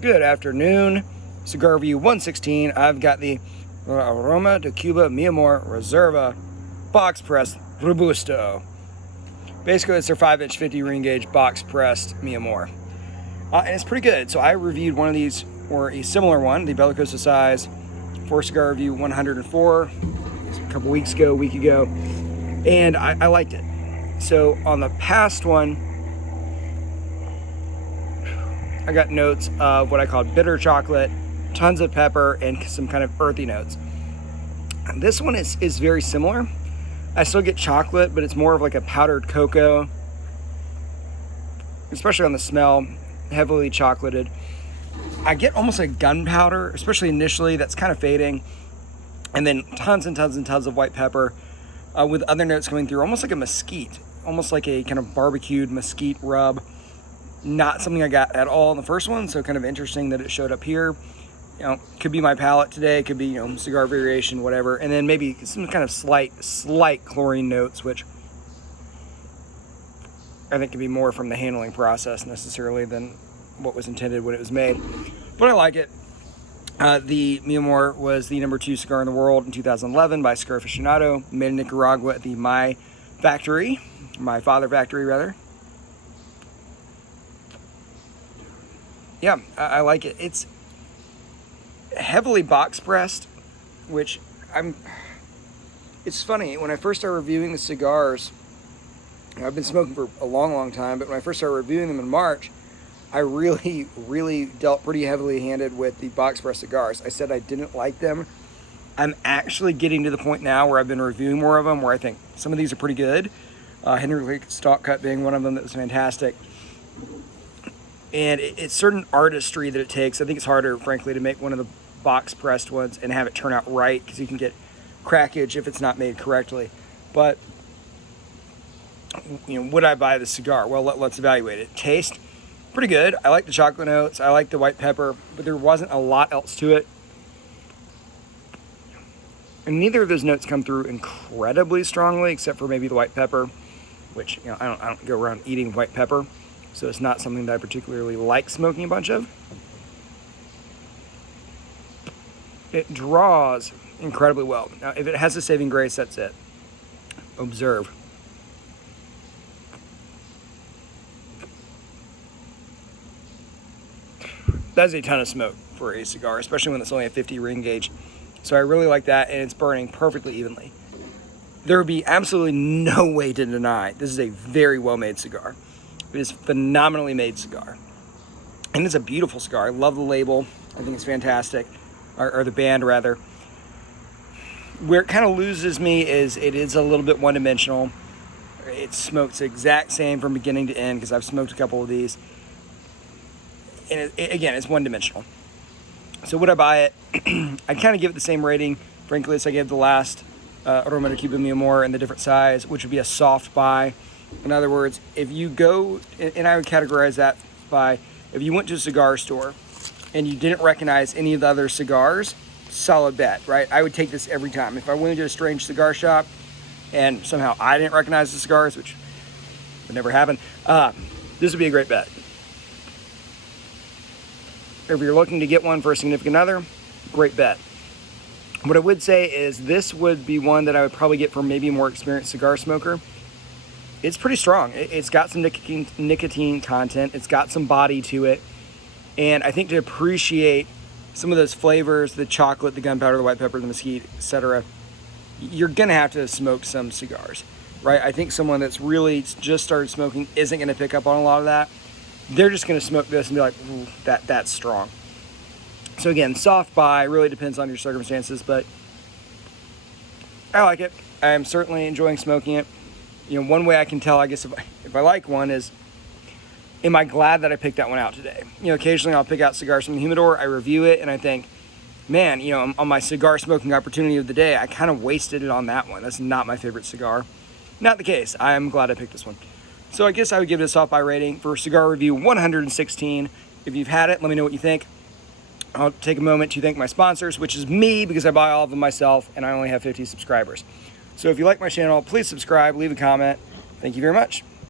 Good afternoon. Cigar Review 116. I've got the Aroma de Cuba Mi Amor Reserva box pressed Robusto. Basically, it's their 5-inch 50 ring gauge box pressed Mi Amor. And it's pretty good. So I reviewed one of these, or a similar one, the Bellicosa size, for Cigar Review 104 a couple weeks ago, a week ago, and I liked it. So on the past one, I got notes of what I called bitter chocolate, tons of pepper, and some kind of earthy notes. This one is very similar. I still get chocolate, but it's more of like a powdered cocoa, especially on the smell, heavily chocolated. I get almost like gunpowder, especially initially, that's kind of fading. And then tons and tons and tons of white pepper with other notes coming through, almost like a mesquite, almost like a kind of barbecued mesquite rub. Not something I got at all in the first one, so kind of interesting that it showed up here. You know, could be my palate today, could be, you know, cigar variation, whatever. And then maybe some kind of slight chlorine notes, which I think could be more from the handling process necessarily than what was intended when it was made. But I like it. The Mi Amor was the #2 cigar in the world in 2011 by Cigar Aficionado, made in Nicaragua at the My Father factory rather. Yeah, I like it. It's heavily box pressed, which it's funny, when I first started reviewing the cigars, I've been smoking for a long time, but when I first started reviewing them in March, I really dealt pretty heavily handed with the box press cigars. I said I didn't like them. I'm actually getting to the point now where I've been reviewing more of them, where I think some of these are pretty good. Henry Lake Stalk Cut being one of them that was fantastic. And it's certain artistry that it takes. I think it's harder, frankly, to make one of the box pressed ones and have it turn out right, because you can get crackage if it's not made correctly. But, you know, would I buy the cigar? Well, let's evaluate it. Taste, pretty good. I like the chocolate notes. I like the white pepper, but there wasn't a lot else to it. And neither of those notes come through incredibly strongly, except for maybe the white pepper, which, you know, I don't go around eating white pepper. So it's not something that I particularly like smoking a bunch of. It draws incredibly well. Now, if it has a saving grace, that's it. Observe. That's a ton of smoke for a cigar, especially when it's only a 50 ring gauge. So I really like that, and it's burning perfectly evenly. There would be absolutely no way to deny this is a very well-made cigar. It is a phenomenally made cigar. And it's a beautiful cigar. I love the label. I think it's fantastic. Or the band, rather. Where it kind of loses me is it is a little bit one-dimensional. It smokes the exact same from beginning to end, because I've smoked a couple of these. And again, it's one-dimensional. So would I buy it? I'd kind of give it the same rating, frankly, as I gave the last Aroma de Cuba Mi Amor in the different size, which would be a soft buy. In other words, if you go, and I would categorize that by, if you went to a cigar store and you didn't recognize any of the other cigars, solid bet, right? I would take this every time. If I went into a strange cigar shop and somehow I didn't recognize the cigars, which would never happen, this would be a great bet. If you're looking to get one for a significant other, great bet. What I would say is this would be one that I would probably get for maybe a more experienced cigar smoker. It's pretty strong. It's got some nicotine content. It's got some body to it. And I think to appreciate some of those flavors, the chocolate, the gunpowder, the white pepper, the mesquite, etc., you're going to have to smoke some cigars, right? I think someone that's really just started smoking isn't going to pick up on a lot of that. They're just going to smoke this and be like, ooh, that's strong. So again, soft buy, really depends on your circumstances, but I like it. I am certainly enjoying smoking it. You know, one way I can tell, I guess, if I like one is, am I glad that I picked that one out today? You know, occasionally I'll pick out cigars from the humidor, I review it, and I think, man, you know, on my cigar smoking opportunity of the day, I kind of wasted it on that one. That's not my favorite cigar. Not the case. I'm glad I picked this one. So I guess I would give it a soft buy rating for Cigar Review 116. If you've had it, let me know what you think. I'll take a moment to thank my sponsors, which is me, because I buy all of them myself, and I only have 50 subscribers. So if you like my channel, please subscribe, leave a comment. Thank you very much.